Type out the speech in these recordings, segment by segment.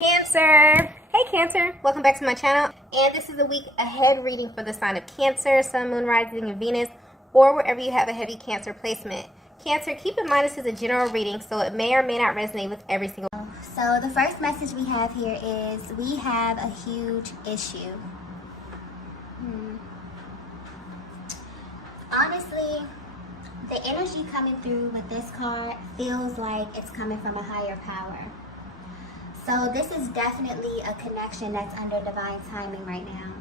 Cancer! Hey Cancer! Welcome back to my channel, and this is a week ahead reading for the sign of Cancer, Sun, Moon, Rising, and Venus, or wherever you have a heavy Cancer placement. Cancer, keep in mind this is a general reading, so it may or may not resonate with every single. So the first message we have here is we have a huge issue. Honestly, the energy coming through with this card feels like it's coming from a higher power. So this is definitely a connection that's under divine timing right now.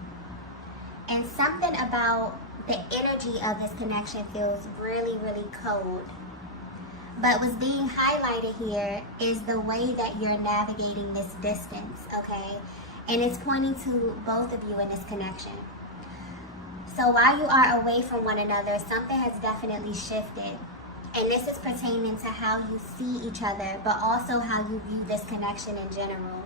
And something about the energy of this connection feels really, really cold. But what's being highlighted here is the way that you're navigating this distance, okay? And it's pointing to both of you in this connection. So while you are away from one another, something has definitely shifted. And this is pertaining to how you see each other, but also how you view this connection in general.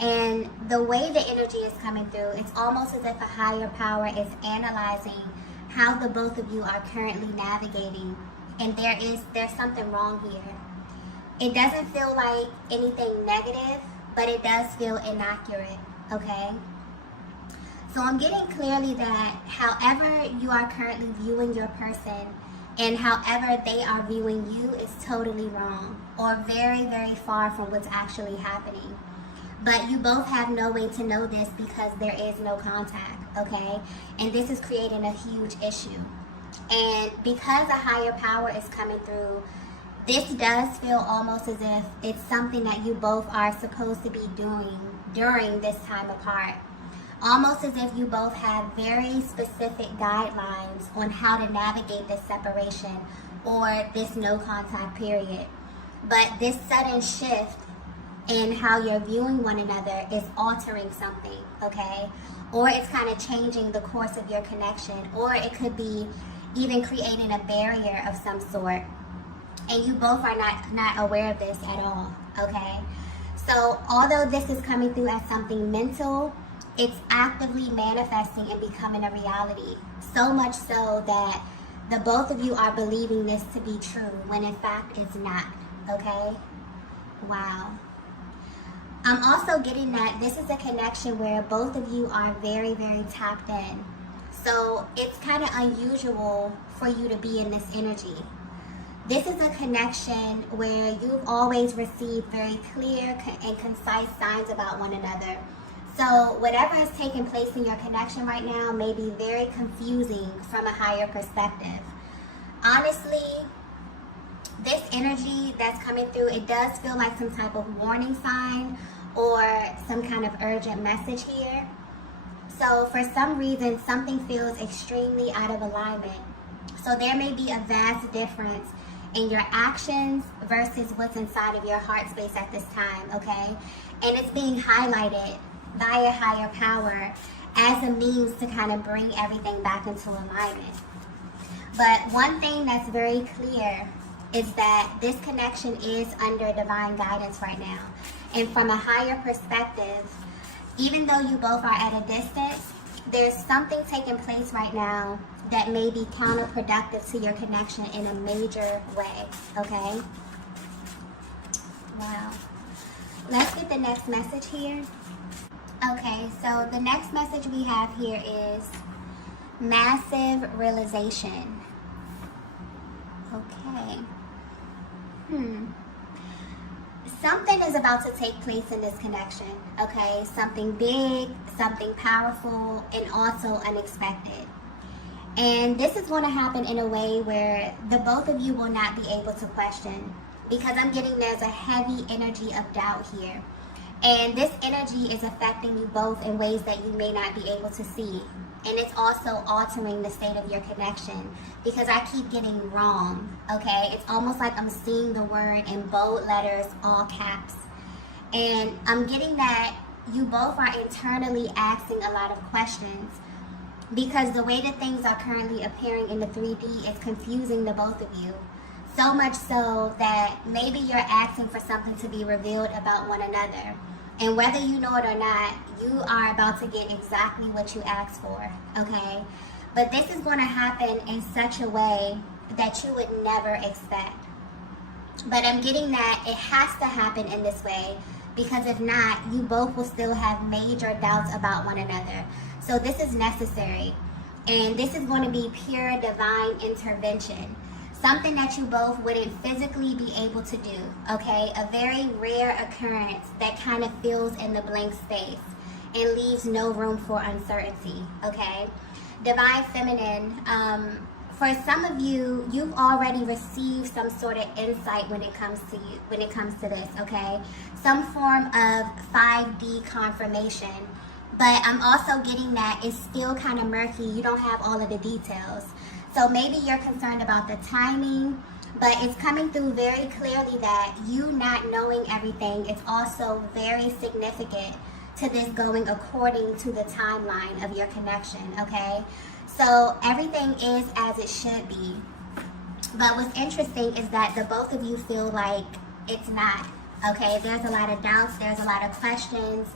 And the way the energy is coming through, it's almost as if a higher power is analyzing how the both of you are currently navigating. And there's something wrong here. It doesn't feel like anything negative, but it does feel inaccurate, okay? So I'm getting clearly that however you are currently viewing your person and however they are viewing you is totally wrong or very, very far from what's actually happening. But you both have no way to know this because there is no contact, okay? And this is creating a huge issue. And because a higher power is coming through, this does feel almost as if it's something that you both are supposed to be doing during this time apart. Almost as if you both have very specific guidelines on how to navigate this separation or this no contact period. But this sudden shift in how you're viewing one another is altering something, okay? Or it's kind of changing the course of your connection, or it could be even creating a barrier of some sort. And you both are not aware of this at all, okay? So although this is coming through as something mental, it's actively manifesting and becoming a reality. So much so that the both of you are believing this to be true when in fact it's not, okay? Wow. I'm also getting that this is a connection where both of you are very, very tapped in. So it's kind of unusual for you to be in this energy. This is a connection where you've always received very clear and concise signs about one another. So whatever is taking place in your connection right now may be very confusing from a higher perspective. Honestly, this energy that's coming through, it does feel like some type of warning sign or some kind of urgent message here. So for some reason, something feels extremely out of alignment. So there may be a vast difference in your actions versus what's inside of your heart space at this time, okay? And it's being highlighted by a higher power as a means to kind of bring everything back into alignment. But one thing that's very clear is that this connection is under divine guidance right now. And from a higher perspective, even though you both are at a distance, there's something taking place right now that may be counterproductive to your connection in a major way, okay? Wow. Let's get the next message here. Okay, so the next message we have here is massive realization. Okay. Something is about to take place in this connection, okay? Something big, something powerful, and also unexpected. And this is going to happen in a way where the both of you will not be able to question, because I'm getting there's a heavy energy of doubt here. And this energy is affecting you both in ways that you may not be able to see. And it's also altering the state of your connection because I keep getting wrong, okay? It's almost like I'm seeing the word in bold letters, all caps. And I'm getting that you both are internally asking a lot of questions because the way that things are currently appearing in the 3D is confusing the both of you. So much so that maybe you're asking for something to be revealed about one another. And whether you know it or not, you are about to get exactly what you asked for, okay? But this is going to happen in such a way that you would never expect. But I'm getting that it has to happen in this way because if not, you both will still have major doubts about one another. So this is necessary, and this is going to be pure divine intervention, something that you both wouldn't physically be able to do, okay? A very rare occurrence that kind of fills in the blank space and leaves no room for uncertainty, okay? Divine feminine, for some of you, you've already received some sort of insight when it comes to this, okay? Some form of 5D confirmation, but I'm also getting that it's still kind of murky. You don't have all of the details. So maybe you're concerned about the timing, but it's coming through very clearly that you not knowing everything is also very significant to this going according to the timeline of your connection, okay? So everything is as it should be. But what's interesting is that the both of you feel like it's not, okay? There's a lot of doubts, there's a lot of questions,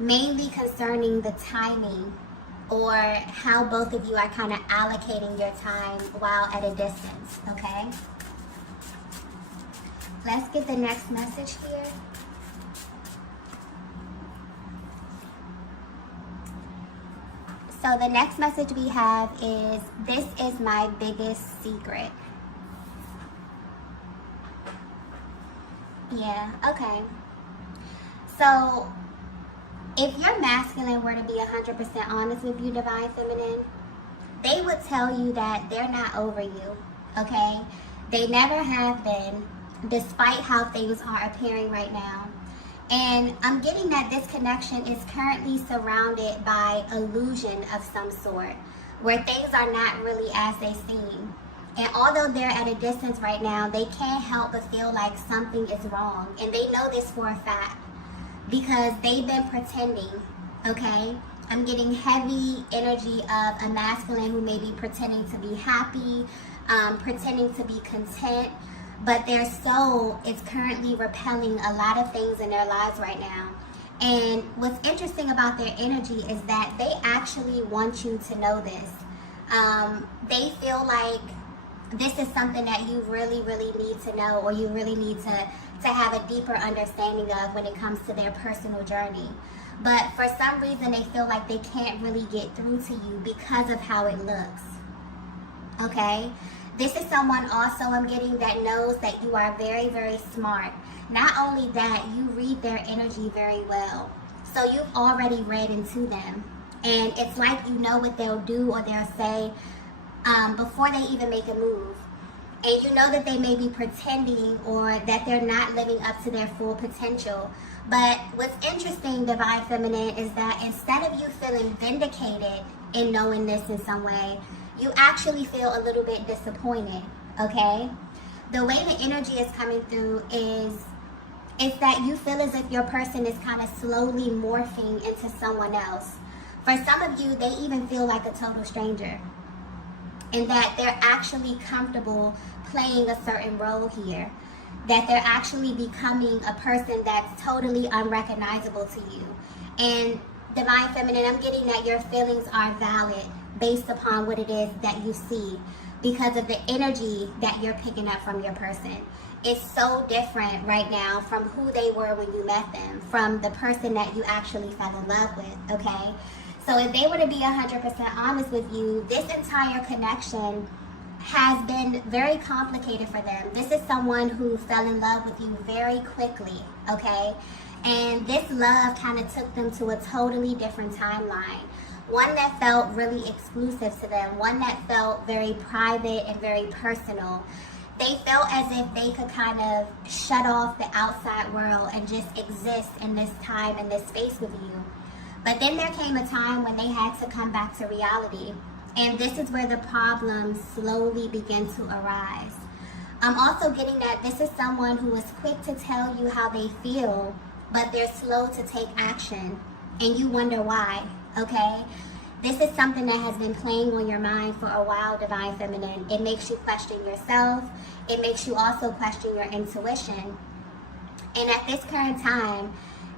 mainly concerning the timing or how both of you are kind of allocating your time while at a distance, okay? Let's get the next message here. So the next message we have is, this is my biggest secret. Yeah, okay. So if your masculine were to be 100% honest with you, Divine Feminine, they would tell you that they're not over you, okay? They never have been, despite how things are appearing right now. And I'm getting that this connection is currently surrounded by illusion of some sort, where things are not really as they seem. And although they're at a distance right now, they can't help but feel like something is wrong. And they know this for a fact because they've been pretending, okay? I'm getting heavy energy of a masculine who may be pretending to be happy, pretending to be content, but their soul is currently repelling a lot of things in their lives right now. And what's interesting about their energy is that they actually want you to know this. They feel like this is something that you really, really need to know, or you really need to have a deeper understanding of when it comes to their personal journey. But for some reason, they feel like they can't really get through to you because of how it looks, okay? This is someone also I'm getting that knows that you are very, very smart. Not only that, you read their energy very well. So you've already read into them. And it's like you know what they'll do or they'll say before they even make a move. And you know that they may be pretending or that they're not living up to their full potential. But what's interesting, Divine Feminine, is that instead of you feeling vindicated in knowing this in some way, you actually feel a little bit disappointed, okay? The way the energy is coming through is that you feel as if your person is kind of slowly morphing into someone else. For some of you, they even feel like a total stranger, and that they're actually comfortable playing a certain role here, that they're actually becoming a person that's totally unrecognizable to you. And Divine Feminine, I'm getting that your feelings are valid based upon what it is that you see, because of the energy that you're picking up from your person. It's so different right now from who they were when you met them, from the person that you actually fell in love with, okay? So if they were to be 100% honest with you, this entire connection has been very complicated for them. This is someone who fell in love with you very quickly, okay? And this love kind of took them to a totally different timeline. One that felt really exclusive to them, one that felt very private and very personal. They felt as if they could kind of shut off the outside world and just exist in this time and this space with you. But then there came a time when they had to come back to reality. And this is where the problems slowly begin to arise. I'm also getting that this is someone who is quick to tell you how they feel, but they're slow to take action. And you wonder why. Okay, this is something that has been playing on your mind for a while, Divine Feminine. It makes you question yourself. It makes you also question your intuition. And at this current time,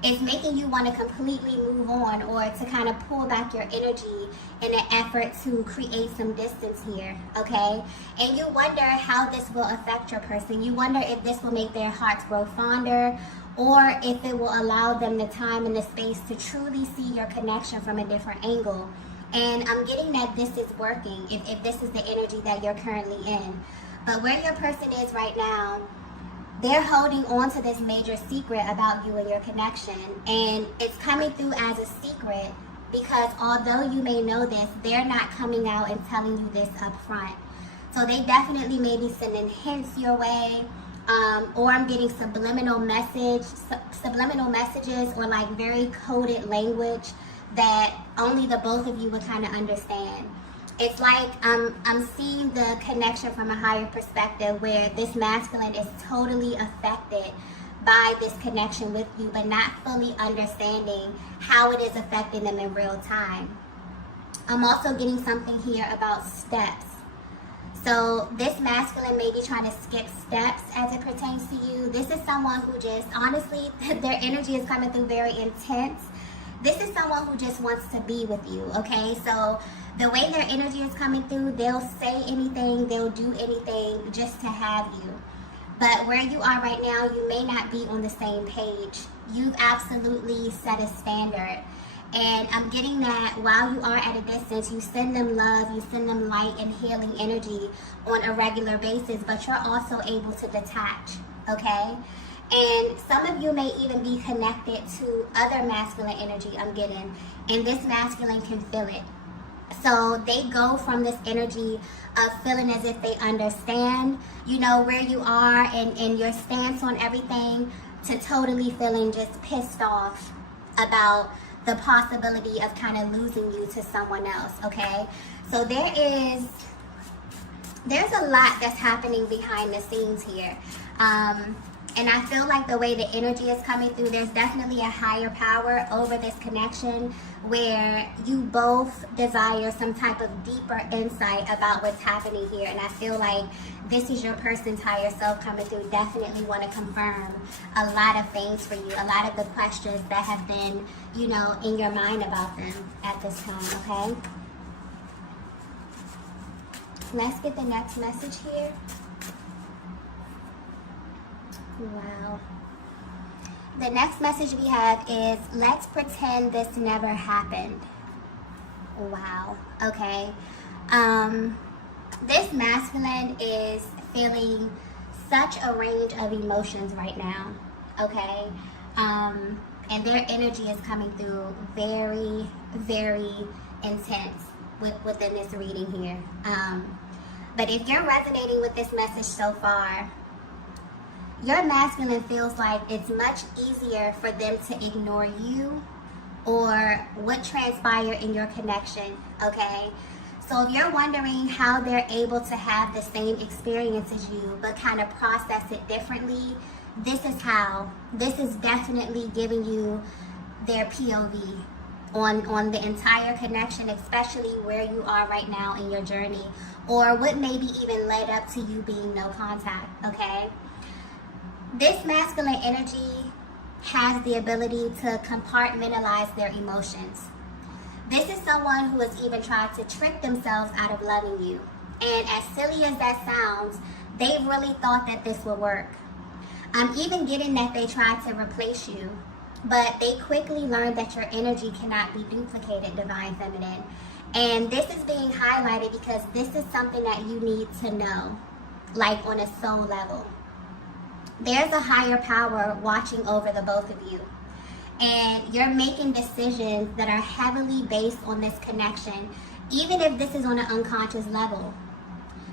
it's making you want to completely move on, or to kind of pull back your energy in an effort to create some distance here, okay? And you wonder how this will affect your person. You wonder if this will make their hearts grow fonder, or if it will allow them the time and the space to truly see your connection from a different angle. And I'm getting that this is working if this is the energy that you're currently in. But where your person is right now, they're holding on to this major secret about you and your connection. And it's coming through as a secret because although you may know this, they're not coming out and telling you this up front. So they definitely may be sending hints your way, or I'm getting subliminal messages or like very coded language that only the both of you would kind of understand. It's like I'm seeing the connection from a higher perspective where this masculine is totally affected by this connection with you, but not fully understanding how it is affecting them in real time. I'm also getting something here about steps. So this masculine may be trying to skip steps as it pertains to you. This is someone who just, honestly, their energy is coming through very intense. This is someone who just wants to be with you, okay? So the way their energy is coming through, they'll say anything, they'll do anything just to have you. But where you are right now, you may not be on the same page. You've absolutely set a standard. And I'm getting that while you are at a distance, you send them love, you send them light and healing energy on a regular basis, but you're also able to detach, okay? And some of you may even be connected to other masculine energy I'm getting, and this masculine can feel it. So they go from this energy of feeling as if they understand, you know, where you are and your stance on everything, to totally feeling just pissed off about the possibility of kind of losing you to someone else, okay? So there's a lot that's happening behind the scenes here. And I feel like the way the energy is coming through, there's definitely a higher power over this connection where you both desire some type of deeper insight about what's happening here. And I feel like this is your person's higher self coming through, definitely want to confirm a lot of things for you, a lot of the questions that have been, you know, in your mind about them at this time, okay? Let's get the next message here. Wow. The next message we have is, let's pretend this never happened. Wow. Okay. This masculine is feeling such a range of emotions right now. Okay. And their energy is coming through very, very intense within this reading here. But if you're resonating with this message so far, your masculine feels like it's much easier for them to ignore you or what transpired in your connection, okay? So if you're wondering how they're able to have the same experience as you but kind of process it differently, this is how. This is definitely giving you their POV on the entire connection, especially where you are right now in your journey, or what maybe even led up to you being no contact, okay? This masculine energy has the ability to compartmentalize their emotions. This is someone who has even tried to trick themselves out of loving you. And as silly as that sounds, they really thought that this would work. I'm even getting that they tried to replace you, but they quickly learned that your energy cannot be duplicated, Divine Feminine. And this is being highlighted because this is something that you need to know, like on a soul level. There's a higher power watching over the both of you. And you're making decisions that are heavily based on this connection, even if this is on an unconscious level.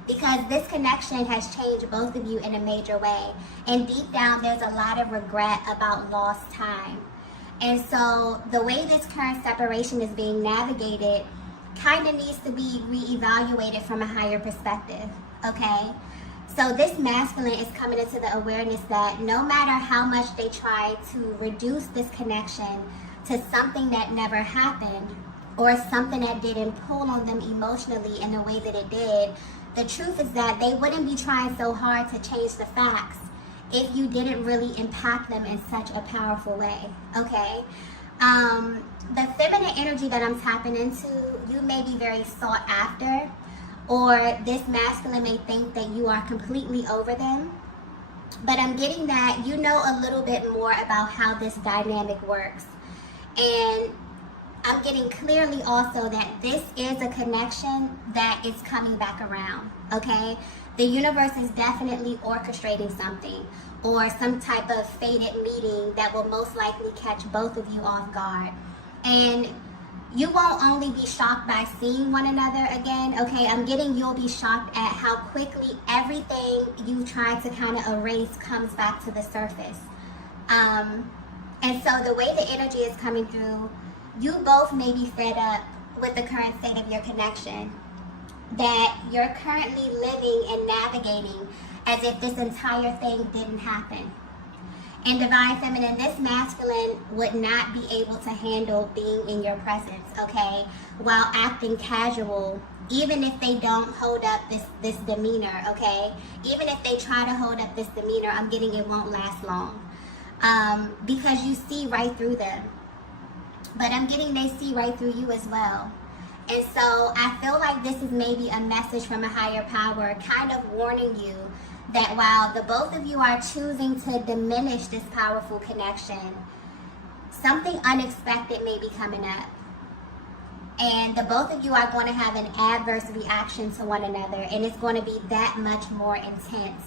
Because this connection has changed both of you in a major way. And deep down, there's a lot of regret about lost time. And so the way this current separation is being navigated kind of needs to be reevaluated from a higher perspective, okay? So this masculine is coming into the awareness that no matter how much they try to reduce this connection to something that never happened or something that didn't pull on them emotionally in the way that it did, the truth is that they wouldn't be trying so hard to change the facts if you didn't really impact them in such a powerful way, okay? The feminine energy that I'm tapping into, you may be very sought after, or this masculine may think that you are completely over them. But I'm getting that you know a little bit more about how this dynamic works. And I'm getting clearly also that this is a connection that is coming back around, okay? The universe is definitely orchestrating something, or some type of fated meeting that will most likely catch both of you off guard. And you won't only be shocked by seeing one another again, okay? I'm getting you'll be shocked at how quickly everything you tried to kind of erase comes back to the surface. And so the way the energy is coming through, you both may be fed up with the current state of your connection, that you're currently living and navigating as if this entire thing didn't happen. And Divine Feminine, this masculine would not be able to handle being in your presence, okay, while acting casual, even if they don't hold up this demeanor, okay? Even if they try to hold up this demeanor, I'm getting it won't last long, because you see right through them. But I'm getting they see right through you as well. And so I feel like this is maybe a message from a higher power kind of warning you that while the both of you are choosing to diminish this powerful connection, something unexpected may be coming up. And the both of you are going to have an adverse reaction to one another, and it's going to be that much more intense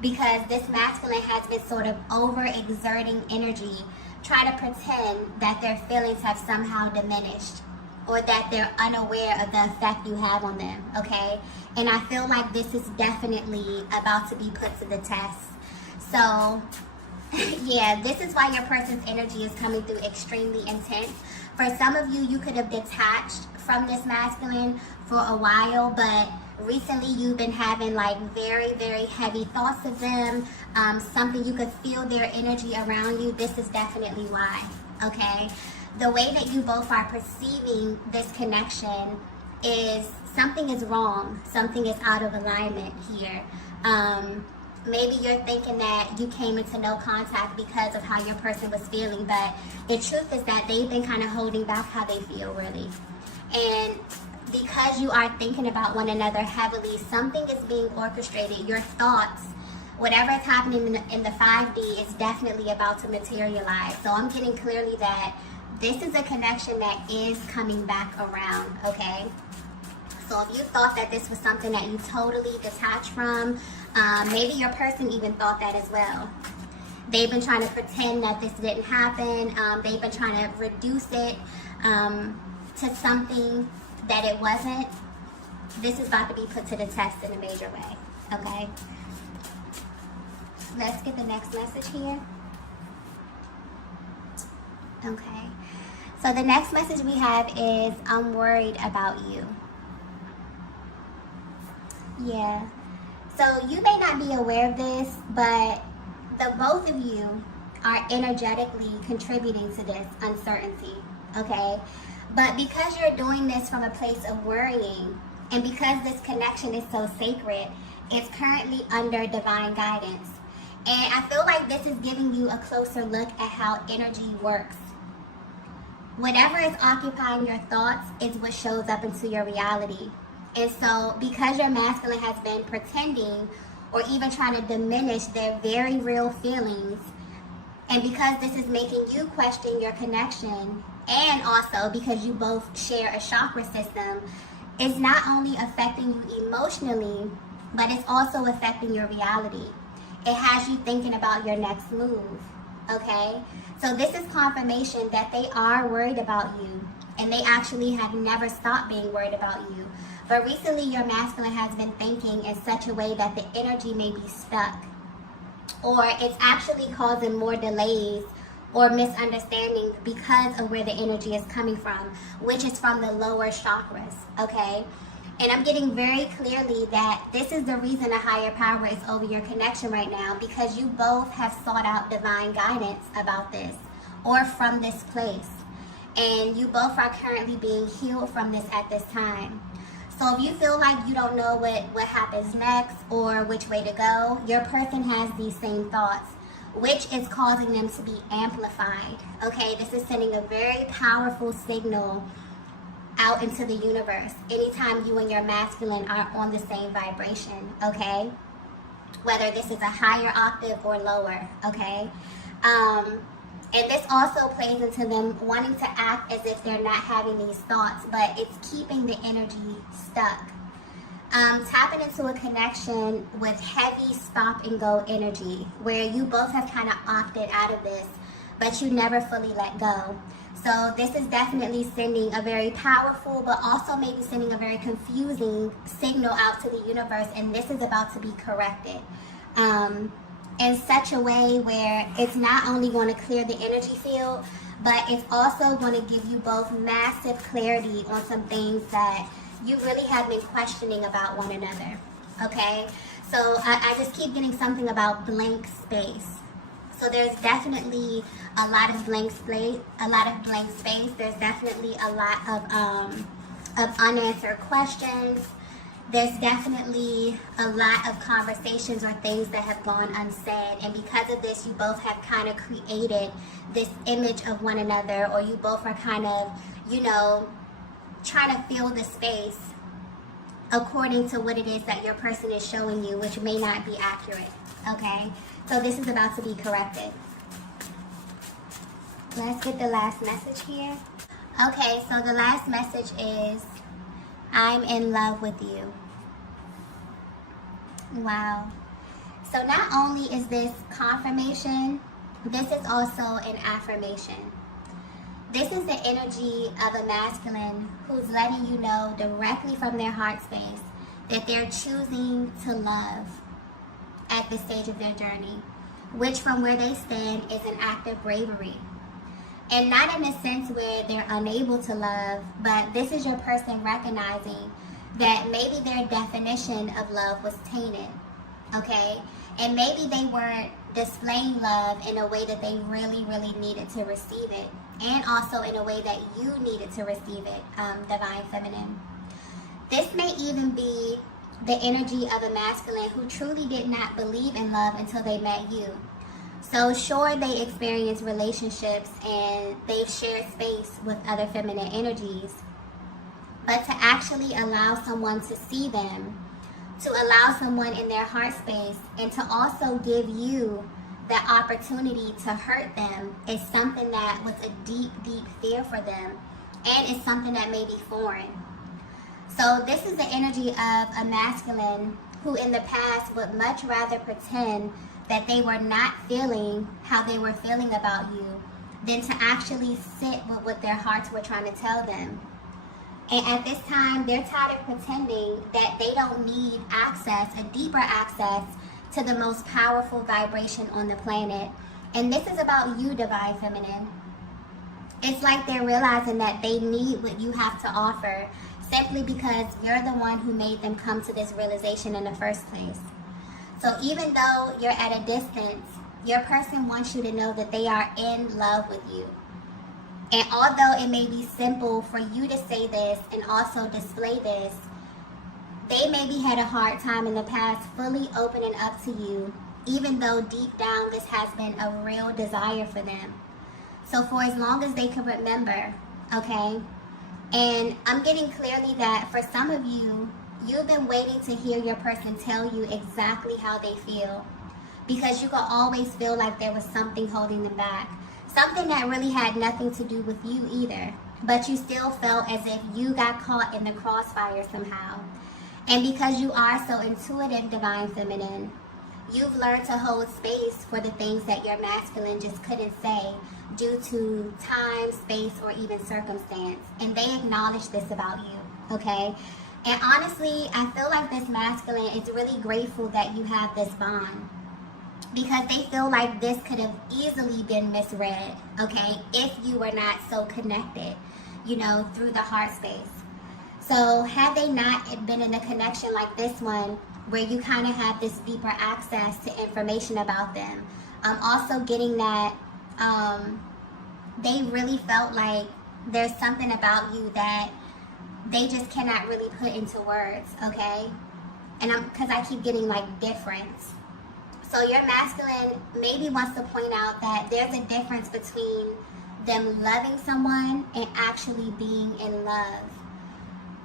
because this masculine has been sort of overexerting energy, try to pretend that their feelings have somehow diminished or that they're unaware of the effect you have on them, okay? And I feel like this is definitely about to be put to the test. So, yeah, this is why your person's energy is coming through extremely intense. For some of you, you could have detached from this masculine for a while, but recently you've been having like very, very heavy thoughts of them, something you could feel their energy around you. This is definitely why, okay? The way that you both are perceiving this connection is something is wrong. Something is out of alignment here. Maybe you're thinking that you came into no contact because of how your person was feeling, but the truth is that they've been kind of holding back how they feel, really. And because you are thinking about one another heavily, something is being orchestrated. Your thoughts, whatever is happening in the 5D is definitely about to materialize. So I'm getting clearly that this is a connection that is coming back around, okay? So if you thought that this was something that you totally detached from, maybe your person even thought that as well. They've been trying to pretend that this didn't happen. They've been trying to reduce it to something that it wasn't. This is about to be put to the test in a major way, okay? Let's get the next message here. Okay. So the next message we have is, I'm worried about you. Yeah. So you may not be aware of this, but the both of you are energetically contributing to this uncertainty, okay? But because you're doing this from a place of worrying, and because this connection is so sacred, it's currently under divine guidance. And I feel like this is giving you a closer look at how energy works. Whatever is occupying your thoughts is what shows up into your reality. And so because your masculine has been pretending or even trying to diminish their very real feelings, and because this is making you question your connection, and also because you both share a chakra system, it's not only affecting you emotionally, but it's also affecting your reality. It has you thinking about your next move, okay? So this is confirmation that they are worried about you, and they actually have never stopped being worried about you. But recently your masculine has been thinking in such a way that the energy may be stuck, or it's actually causing more delays or misunderstanding because of where the energy is coming from, which is from the lower chakras, okay? And I'm getting very clearly that this is the reason a higher power is over your connection right now, because you both have sought out divine guidance about this or from this place. And you both are currently being healed from this at this time. So if you feel like you don't know what happens next or which way to go, your person has these same thoughts, which is causing them to be amplified, okay? This is sending a very powerful signal out into the universe anytime you and your masculine are on the same vibration, okay? whether this is a higher octave or lower, okay? And this also plays into them wanting to act as if they're not having these thoughts, but it's keeping the energy stuck. Tapping into a connection with heavy stop and go energy, where you both have kind of opted out of this, but you never fully let go. So this is definitely sending a very powerful, but also maybe sending a very confusing signal out to the universe, and this is about to be corrected. In such a way where it's not only going to clear the energy field, but it's also going to give you both massive clarity on some things that you really have been questioning about one another, okay? So I just keep getting something about blank space. So there's definitely a lot of blank space. There's definitely a lot of unanswered questions. There's definitely a lot of conversations or things that have gone unsaid. And because of this, you both have kind of created this image of one another, or you both are kind of, you know, trying to fill the space according to what it is that your person is showing you, which may not be accurate, okay? So this is about to be corrected. Let's get the last message here. Okay, so the last message is, I'm in love with you. Wow. So not only is this confirmation, this is also an affirmation. This is the energy of a masculine who's letting you know directly from their heart space that they're choosing to love at this stage of their journey, which from where they stand is an act of bravery. And not in a sense where they're unable to love, but this is your person recognizing that maybe their definition of love was tainted, okay? And maybe they weren't displaying love in a way that they really, really needed to receive it, and also in a way that you needed to receive it, Divine Feminine. This may even be the energy of a masculine who truly did not believe in love until they met you. So sure, they experience relationships and they've shared space with other feminine energies, but to actually allow someone to see them, to allow someone in their heart space, and to also give you the opportunity to hurt them is something that was a deep, deep fear for them, and it's something that may be foreign. So this is the energy of a masculine who in the past would much rather pretend that they were not feeling how they were feeling about you than to actually sit with what their hearts were trying to tell them. And at this time, they're tired of pretending that they don't need access, a deeper access to the most powerful vibration on the planet. And this is about you, Divine Feminine. It's like they're realizing that they need what you have to offer simply because you're the one who made them come to this realization in the first place. So even though you're at a distance, your person wants you to know that they are in love with you. And although it may be simple for you to say this and also display this, they maybe had a hard time in the past fully opening up to you, even though deep down this has been a real desire for them. So for as long as they can remember, okay? And I'm getting clearly that for some of you, you've been waiting to hear your person tell you exactly how they feel, because you could always feel like there was something holding them back. Something that really had nothing to do with you either, but you still felt as if you got caught in the crossfire somehow. And because you are so intuitive, Divine Feminine, you've learned to hold space for the things that your masculine just couldn't say due to time, space, or even circumstance. And they acknowledge this about you, okay? And honestly, I feel like this masculine is really grateful that you have this bond, because they feel like this could have easily been misread, okay, if you were not so connected, you know, through the heart space. So had they not been in a connection like this one, where you kind of have this deeper access to information about them, also getting that they really felt like there's something about you that they just cannot really put into words, okay? And because I keep getting like difference. So your masculine maybe wants to point out that there's a difference between them loving someone and actually being in love.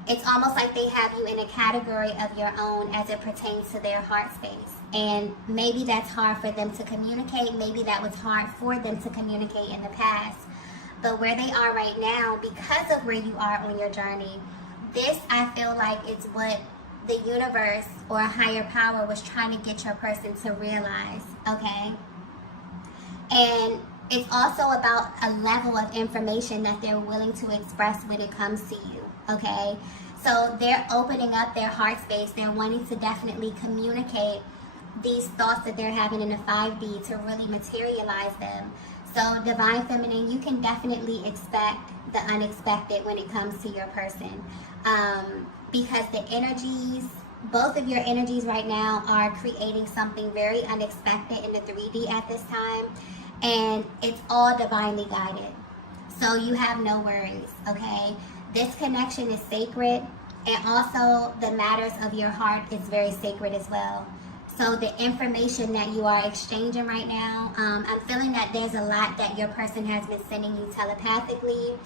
It's almost like they have you in a category of your own as it pertains to their heart space. And maybe that's hard for them to communicate. Maybe that was hard for them to communicate in the past. But where they are right now, because of where you are on your journey, this, I feel like, is what the universe or a higher power was trying to get your person to realize, okay? And it's also about a level of information that they're willing to express when it comes to you, okay? So they're opening up their heart space. They're wanting to definitely communicate these thoughts that they're having in the 5D to really materialize them. So Divine Feminine, you can definitely expect the unexpected when it comes to your person. Because the energies, both of your energies right now are creating something very unexpected in the 3D at this time. And it's all divinely guided. So you have no worries, okay? This connection is sacred, and also the matters of your heart is very sacred as well. So the information that you are exchanging right now, I'm feeling that there's a lot that your person has been sending you telepathically,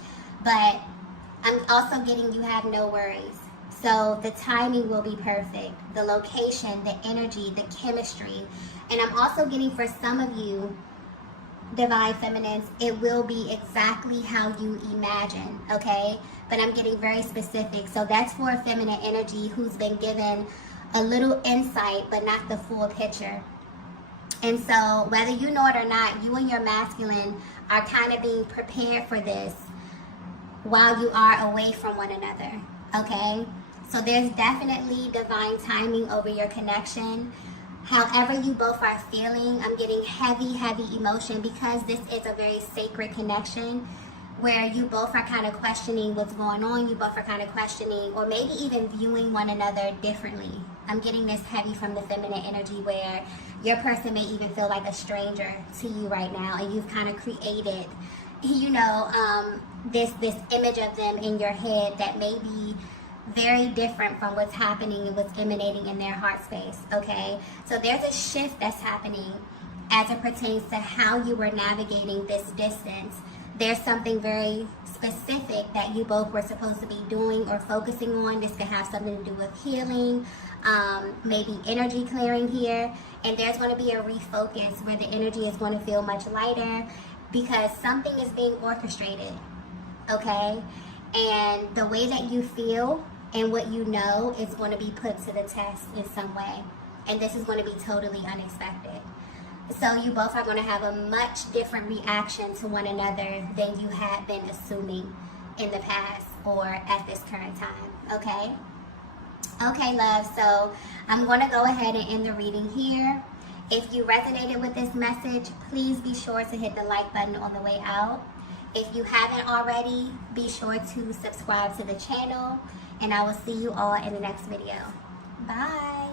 but I'm also getting you have no worries. So the timing will be perfect, the location, the energy, the chemistry, and I'm also getting for some of you, Divine Feminines, it will be exactly how you imagine, okay? But I'm getting very specific. So that's for a feminine energy who's been given a little insight, but not the full picture. And so whether you know it or not, you and your masculine are kind of being prepared for this while you are away from one another, okay? So there's definitely divine timing over your connection. However you both are feeling, I'm getting heavy, heavy emotion because this is a very sacred connection where you both are kind of questioning what's going on. You both are kind of questioning or maybe even viewing one another differently. I'm getting this heavy from the feminine energy where your person may even feel like a stranger to you right now, and you've kind of created, you know, this image of them in your head that may be very different from what's happening and what's emanating in their heart space, okay? So there's a shift that's happening as it pertains to how you were navigating this distance. There's something very specific that you both were supposed to be doing or focusing on. This could have something to do with healing, maybe energy clearing here, and there's going to be a refocus where the energy is going to feel much lighter because something is being orchestrated, okay? And the way that you feel and what you know is going to be put to the test in some way. And this is going to be totally unexpected. So you both are going to have a much different reaction to one another than you had been assuming in the past or at this current time, okay? Okay, love, so I'm going to go ahead and end the reading here. If you resonated with this message, please be sure to hit the like button on the way out. If you haven't already, be sure to subscribe to the channel, and I will see you all in the next video. Bye.